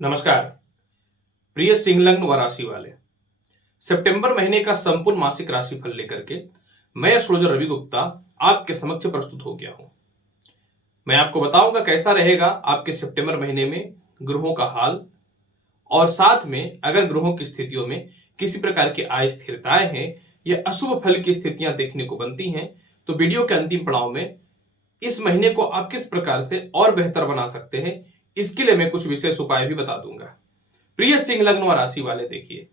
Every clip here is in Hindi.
नमस्कार प्रिय सिंह लग्न व राशि वाले। सितंबर महीने का संपूर्ण मासिक राशिफल लेकर के मैं एस्ट्रोलॉजर रवि गुप्ता आपके समक्ष प्रस्तुत हो गया हूं। मैं आपको बताऊंगा कैसा रहेगा आपके सितंबर महीने में ग्रहों का हाल, और साथ में अगर ग्रहों की स्थितियों में किसी प्रकार की अस्थिरताएं हैं या अशुभ फल की स्थितियां देखने को बनती हैं तो वीडियो के अंतिम पड़ाव में इस महीने को आप किस प्रकार से और बेहतर बना सकते हैं, इसके लिए मैं कुछ विशेष उपाय भी बता दूंगा। प्रिय सिंह लग्न व राशि वाले, देखिए,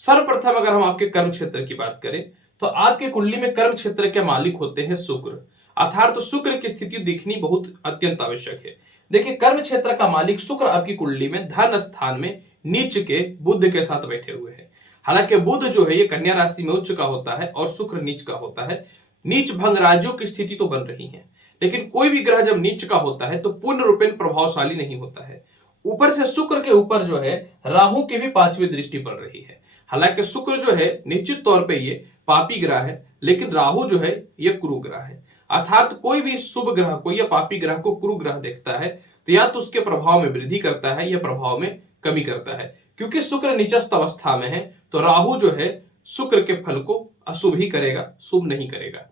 सर्वप्रथम अगर हम आपके कर्म क्षेत्र की बात करें तो आपके कुंडली में कर्म क्षेत्र के मालिक होते हैं शुक्र, अर्थात तो शुक्र की स्थिति देखनी बहुत अत्यंत आवश्यक है। देखिए, कर्म क्षेत्र का मालिक शुक्र आपकी कुंडली में धन स्थान में नीच के बुध के साथ बैठे हुए हैं। हालांकि बुध जो है ये कन्या राशि में उच्च का होता है और शुक्र नीच का होता है। नीच भंग राजयों की स्थिति तो बन रही है, लेकिन कोई भी ग्रह जब नीच का होता है तो पूर्ण रूपेण प्रभावशाली नहीं होता है। ऊपर से शुक्र के ऊपर जो है राहु की भी पांचवी दृष्टि पड़ रही है। हालांकि शुक्र जो है निश्चित तौर पे ये पापी ग्रह है, लेकिन राहु जो है ये कुरु ग्रह है। अर्थात कोई भी शुभ ग्रह को या पापी ग्रह को कुरु ग्रह देखता है तो या तो उसके प्रभाव में वृद्धि करता है या प्रभाव में कमी करता है। क्योंकि शुक्र नीचस्थ अवस्था में है तो राहु जो है शुक्र के फल को अशुभ ही करेगा, शुभ नहीं करेगा।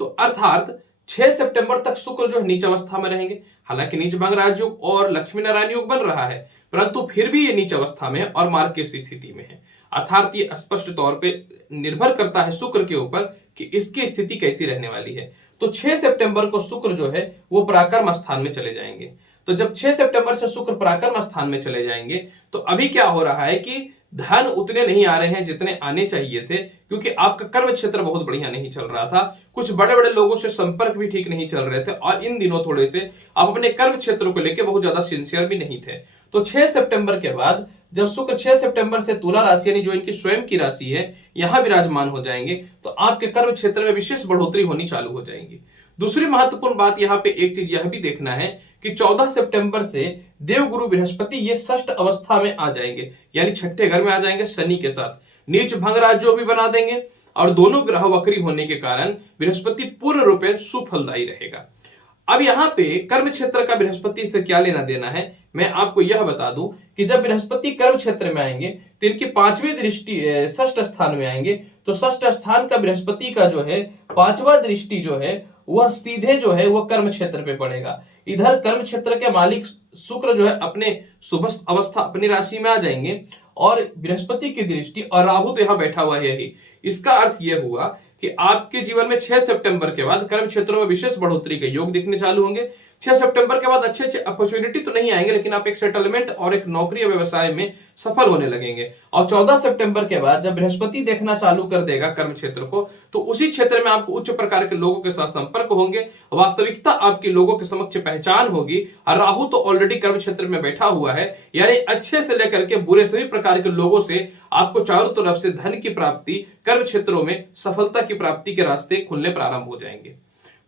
तो अर्थात 6 सितंबर तक शुक्र जो है नीच अवस्था में रहेंगे। हालांकि नीच भंग राजयोग और लक्ष्मी नारायण योग बन रहा है, परंतु फिर भी ये नीच अवस्था में है और मार्ग की स्थिति में है। अर्थात ये स्पष्ट तौर पे निर्भर करता है शुक्र के ऊपर कि इसकी स्थिति कैसी रहने वाली है। तो 6 सितंबर को शुक्र जो है वो पराक्रम स्थान में चले जाएंगे। तो जब 6 सितंबर से शुक्र पराक्रम स्थान में चले जाएंगे तो अभी क्या हो रहा है कि धन उतने नहीं आ रहे हैं जितने आने चाहिए थे, क्योंकि आपका कर्म क्षेत्र बहुत बढ़िया नहीं चल रहा था। कुछ बड़े बड़े लोगों से संपर्क भी ठीक नहीं चल रहे थे और इन दिनों थोड़े से आप अपने कर्म क्षेत्र को लेकर बहुत ज्यादा सिंसियर भी नहीं थे। तो 6 सितंबर के बाद जब शुक्र 6 सितंबर से तुला राशि यानी जो इनकी स्वयं की राशि है यहां विराजमान हो जाएंगे तो आपके कर्म क्षेत्र में विशेष बढ़ोतरी होनी चालू हो जाएगी। दूसरी महत्वपूर्ण बात यहाँ पे एक चीज यह भी देखना है कि 14 सितंबर से देवगुरु बृहस्पति ये षष्ठ अवस्था में आ जाएंगे, यानी छठे घर में आ जाएंगे शनि के साथ। नीच भंग राजयोग भी बना देंगे और दोनों ग्रह वक्री होने के कारण बृहस्पति पूर्ण रूपेण सुफलदायी रहेगा। अब यहाँ पे कर्म क्षेत्र का बृहस्पति से क्या लेना देना है, मैं आपको यह बता दूं कि जब बृहस्पति कर्म क्षेत्र में आएंगे तो इनकी पांचवी दृष्टि षष्ठ स्थान में आएंगे। तो षष्ठ स्थान का बृहस्पति का जो है पांचवा दृष्टि जो है वह सीधे जो है वह कर्म क्षेत्र पे पड़ेगा। इधर कर्म क्षेत्र के मालिक शुक्र जो है अपने शुभ अवस्था अपनी राशि में आ जाएंगे और बृहस्पति की दृष्टि और राहु तो यहाँ बैठा हुआ है ही। इसका अर्थ यह हुआ कि आपके जीवन में 6 सितंबर के बाद कर्म क्षेत्रों में विशेष बढ़ोतरी के योग दिखने चालू होंगे। 6 सितंबर के बाद अच्छे अच्छे अपॉर्चुनिटी तो नहीं आएंगे, लेकिन आप एक सेटलमेंट और एक नौकरी या व्यवसाय में सफल होने लगेंगे। और 14 सितंबर के बाद जब बृहस्पति देखना चालू कर देगा कर्म क्षेत्र को तो उसी क्षेत्र में आपको उच्च प्रकार के लोगों के साथ संपर्क होंगे, वास्तविकता आपकी लोगों के समक्ष पहचान होगी। और राहु तो ऑलरेडी कर्म क्षेत्र में बैठा हुआ है, यानी अच्छे से लेकर के बुरे सभी प्रकार के लोगों से आपको चारों तरफ से धन की प्राप्ति, कर्म क्षेत्रों में सफलता की प्राप्ति के रास्ते खुलने प्रारंभ हो जाएंगे।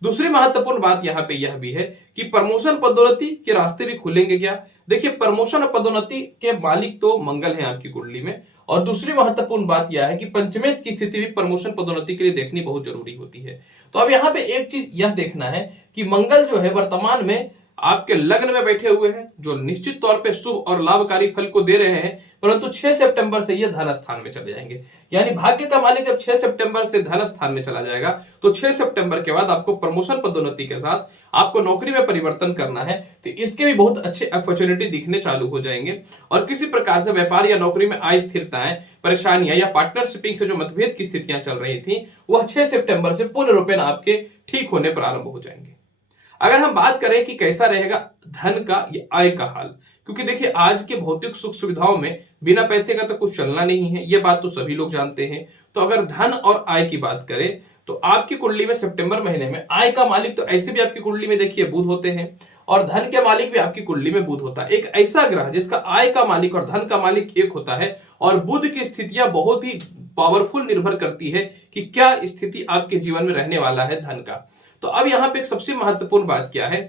दूसरी महत्वपूर्ण बात यहाँ पे यह भी है कि प्रमोशन पदोन्नति के रास्ते भी खुलेंगे क्या। देखिए, प्रमोशन और पदोन्नति के मालिक तो मंगल है आपकी कुंडली में, और दूसरी महत्वपूर्ण बात यह है कि पंचमेश की स्थिति भी प्रमोशन पदोन्नति के लिए देखनी बहुत जरूरी होती है। तो अब यहाँ पे एक चीज यह देखना है कि मंगल जो है वर्तमान में आपके लग्न में बैठे हुए हैं, जो निश्चित तौर पे शुभ और लाभकारी फल को दे रहे हैं, परंतु 6 सितंबर से ये धन स्थान में चले जाएंगे। यानी भाग्य का मालिक जब 6 सितंबर से धन स्थान में चला जाएगा तो 6 सितंबर के बाद आपको प्रमोशन पदोन्नति के साथ आपको नौकरी में परिवर्तन करना है, तो इसके भी बहुत अच्छे अपॉर्चुनिटी दिखने चालू हो जाएंगे। और किसी प्रकार से व्यापार या नौकरी में अस्थिरताएं, परेशानियां या पार्टनरशिपिंग से जो मतभेद की स्थितियां चल रही थी वह 6 सितंबर से पूर्ण रूपेण आपके ठीक होने प्रारंभ हो जाएंगे। अगर हम बात करें कि कैसा रहेगा धन का या आय का हाल, क्योंकि देखिए आज के भौतिक सुख सुविधाओं में बिना पैसे का तो कुछ चलना नहीं है, ये बात तो सभी लोग जानते हैं। तो अगर धन और आय की बात करें तो आपकी कुंडली में सितंबर महीने में आय का मालिक तो ऐसे भी आपकी कुंडली में देखिए बुध होते हैं और धन के मालिक भी आपकी कुंडली में बुध होता है। एक ऐसा ग्रह जिसका आय का मालिक और धन का मालिक एक होता है, और बुध की स्थितियां बहुत ही पावरफुल निर्भर करती है कि क्या स्थिति आपके जीवन में रहने वाला है धन का। तो अब यहाँ पे एक सबसे महत्वपूर्ण बात क्या है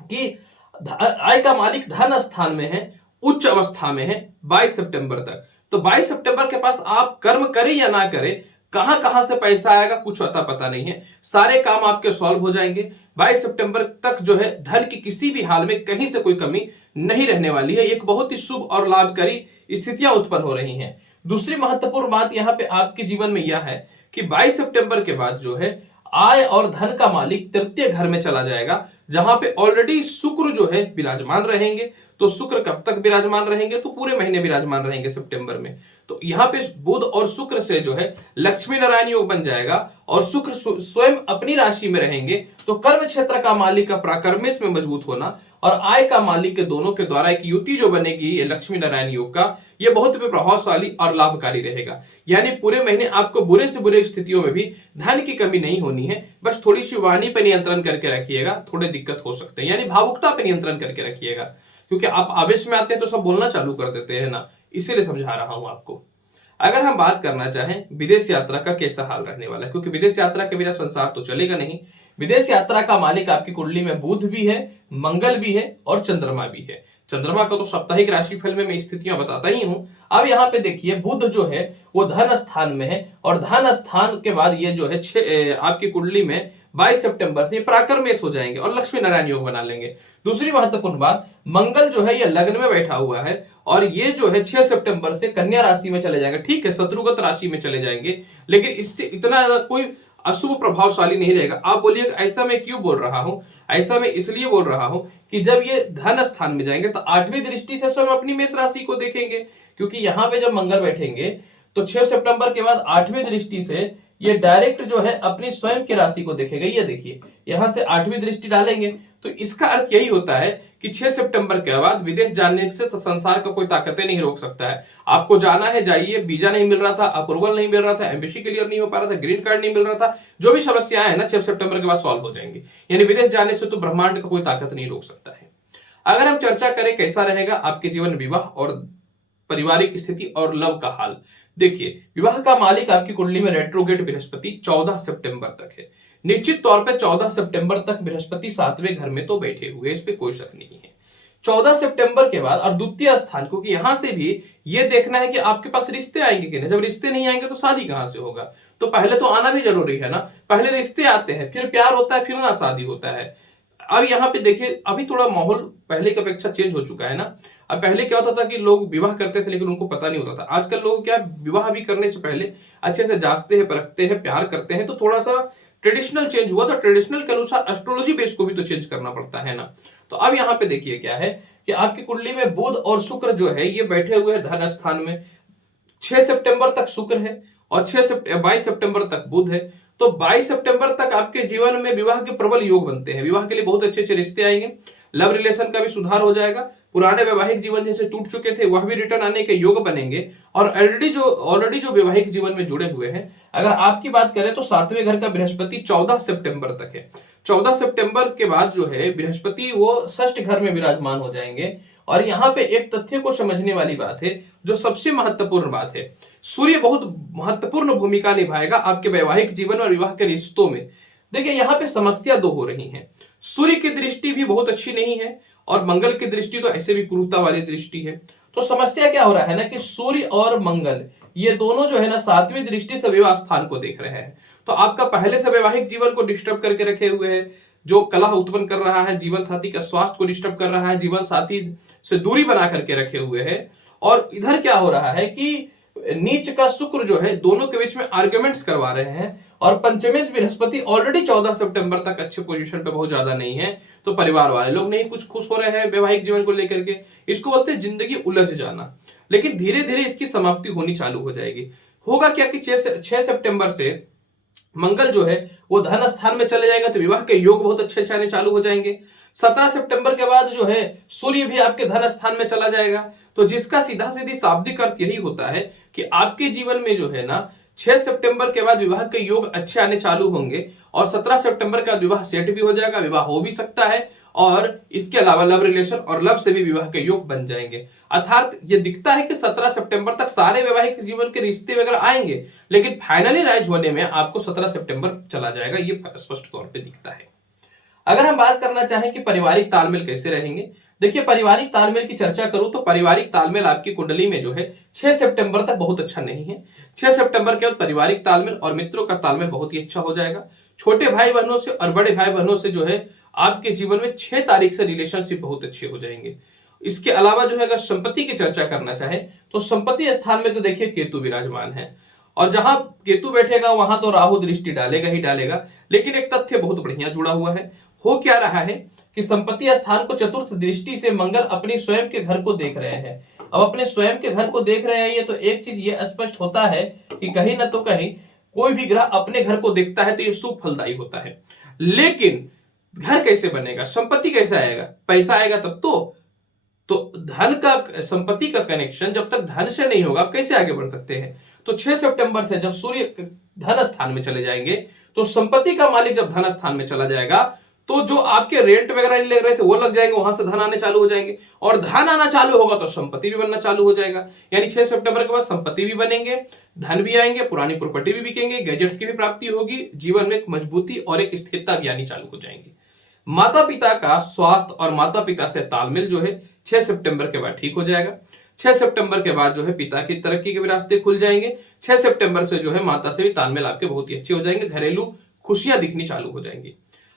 कि आय का मालिक धन स्थान में है, उच्च अवस्था में है 22 सितंबर तक। तो 22 सितंबर के पास आप कर्म करें या ना करें, कहां कहां से पैसा आएगा कुछ पता नहीं है। सारे काम आपके सॉल्व हो जाएंगे। 22 सितंबर तक जो है धन की किसी भी हाल में कहीं से कोई कमी नहीं रहने वाली है। एक बहुत ही शुभ और लाभकारी स्थितियां उत्पन्न हो रही हैं। दूसरी महत्वपूर्ण बात यहां पे आपके जीवन में यह है कि 22 सितंबर के बाद जो है आय और धन का मालिक तृतीय घर में चला जाएगा, जहां पे ऑलरेडी शुक्र जो है विराजमान रहेंगे। तो शुक्र कब तक विराजमान रहेंगे? तो पूरे महीने विराजमान रहेंगे सितंबर में। तो यहाँ पे बुध और शुक्र से जो है लक्ष्मी नारायण योग बन जाएगा और शुक्र स्वयं अपनी राशि में रहेंगे। तो कर्म क्षेत्र का मालिक का प्राकर्मेश में मजबूत होना और आय का मालिक के दोनों के द्वारा एक युति जो बनेगी ये लक्ष्मी नारायण योग का, ये बहुत प्रभावशाली और लाभकारी रहेगा। यानी पूरे महीने आपको बुरे से बुरे स्थितियों में भी धन की कमी नहीं होनी है। बस थोड़ी सी वाणी पर नियंत्रण करके रखिएगा, थोड़े दिक्कत हो सकते हैं, यानी भावुकता पर नियंत्रण करके रखिएगा, क्योंकि आप आवेश में आते हैं तो सब बोलना चालू कर देते हैं ना, इसीलिए समझा रहा हूं आपको। अगर हम बात करना चाहें विदेश यात्रा का कैसा हाल रहने वाला है, क्योंकि विदेश यात्रा के बिना संसार तो चलेगा नहीं। विदेश यात्रा का मालिक आपकी कुंडली में बुध भी है, मंगल भी है और चंद्रमा भी है। चंद्रमा का तो साप्ताहिक राशिफल में मैं स्थितियां बताता ही हूं। अब यहाँ पे देखिए बुध जो है वो धन स्थान में है और धन स्थान के बाद ये जो है आपकी कुंडली में 22 सितंबर से प्राकर्मेश हो जाएंगे और लक्ष्मी नारायण योग बना लेंगे। दूसरी महत्वपूर्ण बात, मंगल जो है ये लग्न में बैठा हुआ है और ये जो है 6 सितंबर से कन्या राशि में चले जाएंगे। ठीक है, शत्रुगत राशि में चले जाएंगे, लेकिन इससे इतना ज्यादा कोई अशुभ प्रभावशाली नहीं रहेगा। आप बोलिएगा ऐसा मैं क्यों बोल रहा हूं? ऐसा मैं इसलिए बोल रहा हूं कि जब ये धन स्थान में जाएंगे तो आठवीं दृष्टि से स्वयं अपनी मेष राशि को देखेंगे, क्योंकि यहां पे जब मंगल बैठेंगे तो 6 सितंबर के बाद आठवीं दृष्टि से ये डायरेक्ट जो है अपनी स्वयं की राशि को देखेगा। ये देखिए यहां से आठवीं दृष्टि डालेंगे, तो इसका अर्थ यही होता है कि 6 सितंबर के बाद विदेश जाने से संसार का कोई ताकतें नहीं रोक सकता है। आपको जाना है, जाइए। वीजा नहीं मिल रहा था, अप्रूवल नहीं मिल रहा था, एम्बेसी क्लियर नहीं हो पा रहा था, ग्रीन कार्ड नहीं मिल रहा था, जो भी समस्याएं हैं ना 6 सितंबर के बाद सॉल्व हो जाएंगी। यानी विदेश जाने से तो ब्रह्मांड का कोई ताकत नहीं रोक सकता है। अगर हम चर्चा करें कैसा रहेगा आपके जीवन, विवाह और पारिवारिक स्थिति और लव का हाल, देखिए विवाह का मालिक आपकी कुंडली में रेट्रोगेट बृहस्पति 14 सितंबर तक है। निश्चित तौर पे 14 सितंबर तक बृहस्पति 7वें घर में तो बैठे हुए, इस पे कोई शक नहीं है। 14 सितंबर के बाद और द्वितीय स्थान, क्योंकि यहां से भी ये देखना है कि आपके पास रिश्ते आएंगे कि नहीं। जब रिश्ते नहीं आएंगे तो शादी कहां से होगा? तो पहले तो आना भी जरूरी है ना। पहले रिश्ते आते हैं, फिर प्यार होता है, फिर ना शादी होता है। अब यहाँ पे देखिए अभी थोड़ा माहौल पहले की अपेक्षा चेंज हो चुका है ना। अब पहले क्या होता था कि लोग विवाह करते थे लेकिन उनको पता नहीं होता था। आजकल लोग क्या विवाह भी करने से पहले अच्छे से जांचते हैं, परखते हैं, प्यार करते हैं। तो थोड़ा सा ट्रेडिशनल चेंज हुआ, तो ट्रेडिशनल के अनुसार एस्ट्रोलॉजी बेस को भी तो चेंज करना पड़ता है ना। तो अब यहाँ पे देखिए क्या है कि आपकी कुंडली में बुध और शुक्र जो है ये बैठे हुए हैं धन स्थान में। 6 सितंबर तक शुक्र है और 22 सितंबर तक बुध है। तो 22 सितंबर तक आपके जीवन में विवाह के प्रबल योग बनते हैं। विवाह के लिए बहुत अच्छे अच्छे रिश्ते आएंगे, लव रिलेशन का भी सुधार हो जाएगा, पुराने वैवाहिक जीवन जैसे टूट चुके थे वह भी रिटर्न आने के योग बनेंगे। और ऑलरेडी जो वैवाहिक जीवन में जुड़े हुए हैं, अगर आपकी बात करें तो 7वें घर का बृहस्पति 14 सितंबर तक है। 14 सितंबर के बाद जो है बृहस्पति वो षष्ठ घर में विराजमान हो जाएंगे। और यहाँ पे एक तथ्य को समझने वाली बात है, जो सबसे महत्वपूर्ण बात है, सूर्य बहुत महत्वपूर्ण भूमिका निभाएगा आपके वैवाहिक जीवन और विवाह के रिश्तों में। देखिए यहाँ पे समस्या दो हो रही हैं। सूर्य की दृष्टि भी बहुत अच्छी नहीं है और मंगल की दृष्टि तो ऐसे भी क्रूरता वाली दृष्टि है। तो समस्या क्या हो रहा है ना कि सूर्य और मंगल ये दोनों जो है ना 7वीं दृष्टि से विवाह स्थान को देख रहे हैं। तो आपका पहले से वैवाहिक जीवन को डिस्टर्ब करके रखे हुए है, जो कलह उत्पन्न कर रहा है, जीवन साथी का स्वास्थ्य को डिस्टर्ब कर रहा है, जीवन साथी से दूरी बना करके रखे हुए है। और इधर क्या हो रहा है कि नीच का शुक्र जो है दोनों के बीच में आर्ग्यूमेंट्स करवा रहे हैं। और पंचमेश बृहस्पति ऑलरेडी 14 सितंबर तक अच्छे पोजीशन पे बहुत ज्यादा नहीं है। तो परिवार वाले लोग नहीं कुछ खुश हो रहे हैं वैवाहिक जीवन को लेकर के। इसको बोलते हैं जिंदगी उलझ जाना। लेकिन धीरे धीरे इसकी समाप्ति होनी चालू हो जाएगी। होगा क्या कि 6 सितंबर से मंगल जो है वो धन स्थान में चले जाएंगे, तो विवाह के योग बहुत अच्छे अच्छे आने चालू हो जाएंगे। 17 सितंबर के बाद जो है सूर्य भी आपके धन स्थान में चला जाएगा। तो जिसका सीधा सीधी शाब्दिक अर्थ यही होता है कि आपके जीवन में जो है ना 6 सितंबर के बाद विवाह के योग अच्छे आने चालू होंगे और 17 सितंबर का विवाह सेट भी हो जाएगा, विवाह हो भी सकता है। और इसके अलावा लव रिलेशन और लव से भी विवाह के योग बन जाएंगे। अर्थात ये दिखता है कि 17 सितंबर तक सारे वैवाहिक जीवन के रिश्ते वगैरह आएंगे, लेकिन फाइनली राइज होने में आपको 17 सितंबर चला जाएगा, ये स्पष्ट तौर पे दिखता है। अगर हम बात करना चाहें कि पारिवारिक तालमेल कैसे रहेंगे, देखिए पारिवारिक तालमेल की चर्चा करूं तो पारिवारिक तालमेल आपकी कुंडली में जो है 6 सितंबर तक बहुत अच्छा नहीं है। 6 सितंबर के बाद पारिवारिक तालमेल और मित्रों का तालमेल बहुत ही अच्छा हो जाएगा। छोटे भाई बहनों से और बड़े भाई बहनों से जो है आपके जीवन में 6 तारीख से रिलेशनशिप बहुत अच्छे हो जाएंगे। इसके अलावा जो है अगर संपत्ति की चर्चा करना चाहे तो संपत्ति स्थान में तो देखिए केतु विराजमान है, और जहां केतु बैठेगा वहां तो राहु दृष्टि डालेगा ही डालेगा। लेकिन एक तथ्य बहुत बढ़िया जुड़ा हुआ है, हो क्या रहा है कि संपत्ति स्थान को चतुर्थ दृष्टि से मंगल अपने स्वयं के घर को देख रहे हैं। अब अपने स्वयं के घर को देख रहे हैं ये तो एक चीज ये स्पष्ट होता है कि कहीं ना तो कहीं कोई भी ग्रह अपने घर को देखता है तो ये शुभ फलदायी होता है। लेकिन घर कैसे बनेगा, संपत्ति कैसे आएगा, पैसा आएगा तब तो धन का संपत्ति का कनेक्शन जब तक धन से नहीं होगा कैसे आगे बढ़ सकते हैं। तो 6 सितंबर से जब सूर्य धन स्थान में चले जाएंगे तो संपत्ति का मालिक जब धन स्थान में चला जाएगा तो जो आपके रेंट वगैरह नहीं लग रहे थे वो लग जाएंगे, वहां से धन आने चालू हो जाएंगे, और धन आना चालू होगा तो संपत्ति भी बनना चालू हो जाएगा। यानी 6 सितंबर के बाद संपत्ति भी बनेंगे, धन भी आएंगे, पुरानी प्रॉपर्टी भी बिकेंगे, गैजेट्स की भी प्राप्ति होगी, जीवन में एक मजबूती और एक स्थिरता भी आनी चालू हो जाएंगी। माता पिता का स्वास्थ्य और माता पिता से तालमेल जो है 6 सितंबर के बाद ठीक हो जाएगा। 6 सितंबर के बाद जो है पिता की तरक्की के भी रास्ते खुल जाएंगे। 6 सितंबर से जो है माता से भी तालमेल आपके बहुत ही अच्छे हो जाएंगे, घरेलू खुशियां दिखनी चालू हो जाएंगी।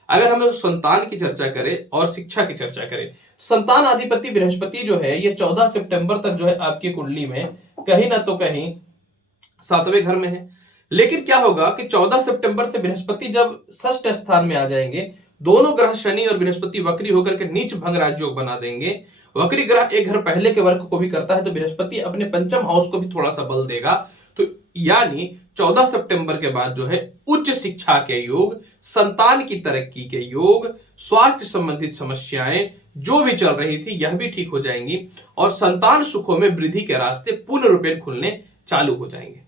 अगर हम लोग संतान की चर्चा करें और शिक्षा की चर्चा करें, संतान अधिपति बृहस्पति जो है ये 14 सितंबर तक जो है आपकी कुंडली में कहीं ना तो कहीं 7वें घर में है। लेकिन क्या होगा कि 14 सितंबर से बृहस्पति जब षष्ठ स्थान में आ जाएंगे, दोनों ग्रह शनि और बृहस्पति वक्री होकर के नीच भंग राजयोग बना देंगे। वक्री ग्रह एक घर पहले के वर्ग को भी करता है तो बृहस्पति अपने पंचम हाउस को भी थोड़ा सा बल देगा। तो यानी 14 सितंबर के बाद जो है उच्च शिक्षा के योग, संतान की तरक्की के योग, स्वास्थ्य संबंधित समस्याएं जो भी चल रही थी यह भी ठीक हो जाएंगी और संतान सुखों में वृद्धि के रास्ते पूर्ण रूपेण खुलने चालू हो जाएंगे।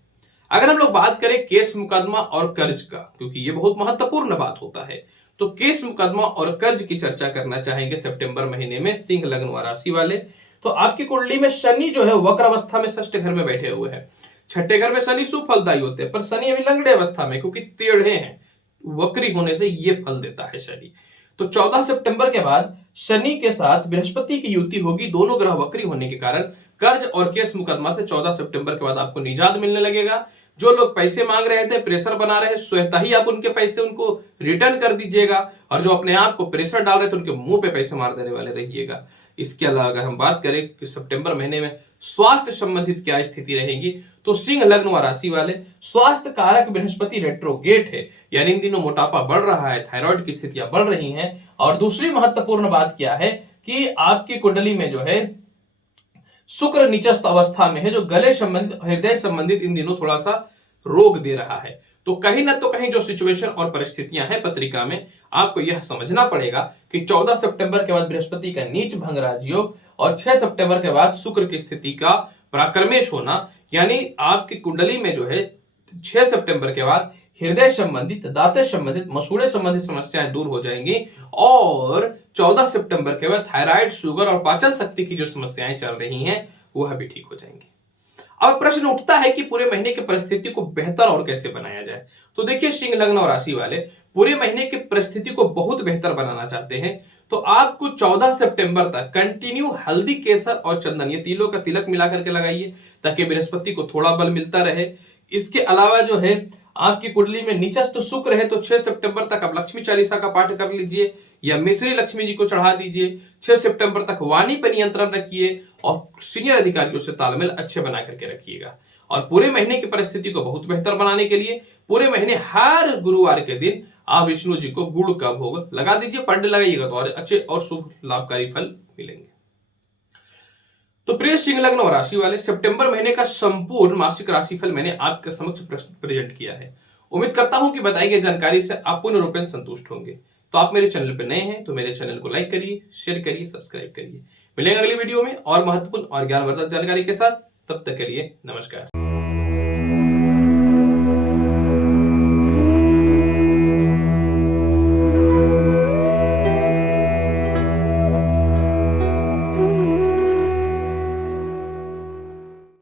अगर हम लोग बात करें केस मुकदमा और कर्ज का, क्योंकि ये बहुत महत्वपूर्ण बात होता है, तो केस मुकदमा और कर्ज की चर्चा करना चाहेंगे सितंबर महीने में सिंह लग्न व राशि वाले। तो आपकी कुंडली में शनि जो है वक्र अवस्था में षष्ठ घर में बैठे हुए हैं। छठे घर में शनि शुभ फलदायी होते हैं, पर शनि अभी लंगड़े अवस्था में क्योंकि टेढ़े हैं, वक्री होने से ये फल देता है शनि। तो 14 सितंबर के बाद शनि के साथ बृहस्पति की युति होगी, दोनों ग्रह वक्री होने के कारण कर्ज और केस मुकदमा से 14 सितंबर के बाद आपको निजात मिलने लगेगा। जो लोग पैसे मांग रहे थे, प्रेशर बना रहे, स्वतः ही आप उनके पैसे उनको रिटर्न कर दीजिएगा, और जो अपने आप को प्रेशर डाल रहे थे उनके मुंह पे पैसे मार देने वाले रहिएगा। इसके अलावा अगर हम बात करें कि सितंबर महीने में स्वास्थ्य संबंधित क्या स्थिति रहेगी, तो सिंह लग्न व राशि वाले स्वास्थ्य कारक बृहस्पति रेट्रोगेट है, यानी इन दिनों मोटापा बढ़ रहा है, थायराइड की स्थितियां बढ़ रही हैं। और दूसरी महत्वपूर्ण बात क्या है कि आपकी कुंडली में जो है शुक्र नीचस्थ अवस्था में है, जो गले संबंधित, हृदय संबंधित इन दिनों थोड़ा सा रोग दे रहा है। तो कहीं ना तो कहीं जो सिचुएशन और परिस्थितियां हैं पत्रिका में, आपको यह समझना पड़ेगा कि 14 सितंबर के बाद बृहस्पति का नीच भंग राजयोग और 6 सितंबर के बाद शुक्र की स्थिति का पराक्रमेश होना, यानी आपकी कुंडली में जो है 6 सितंबर के बाद हृदय संबंधित, दांत संबंधित, मसूड़े संबंधित समस्याएं दूर हो जाएंगी, और 14 सितंबर के बाद थायराइड, शुगर और पाचन शक्ति की जो समस्याएं चल रही हैं वह भी ठीक हो जाएंगी। अब प्रश्न उठता है कि पूरे महीने की परिस्थिति को बेहतर और कैसे बनाया जाए। तो देखिए सिंह लग्न और राशि वाले पूरे महीने की परिस्थिति को बहुत बेहतर बनाना चाहते हैं तो आपको 14 सितंबर तक कंटिन्यू हल्दी, केसर और चंदन, ये तीनों का तिलक मिला करके लगाइए ताकि बृहस्पति को थोड़ा बल मिलता रहे। इसके अलावा जो है आपकी कुंडली में नीचस्थ शुक्र है तो 6 सितंबर तक आप लक्ष्मी चालीसा का पाठ कर लीजिए या मिश्री लक्ष्मी जी को चढ़ा दीजिए। 6 सितंबर तक वाणी पर नियंत्रण रखिए और सीनियर अधिकारियों से तालमेल अच्छे बना करके रखिएगा। और पूरे महीने की परिस्थिति को बहुत बेहतर बनाने के लिए पूरे महीने हर गुरुवार के दिन आप विष्णु जी को गुड़ का भोग लगा दीजिए, पर डे लगाइएगा तो और अच्छे और शुभ लाभकारी फल मिलेंगे। तो प्रिय सिंह लग्न और राशि वाले, सितंबर महीने का संपूर्ण मासिक राशिफल मैंने आपके समक्ष प्रेजेंट किया है। उम्मीद करता हूं कि बताई गई जानकारी से आप पूर्ण रूपेण संतुष्ट होंगे। तो आप मेरे चैनल पर नए हैं तो मेरे चैनल को लाइक करिए, शेयर करिए, सब्सक्राइब करिए। मिलेंगे अगली वीडियो में और महत्वपूर्ण और ज्ञानवर्धक जानकारी के साथ। तब तक के लिए नमस्कार।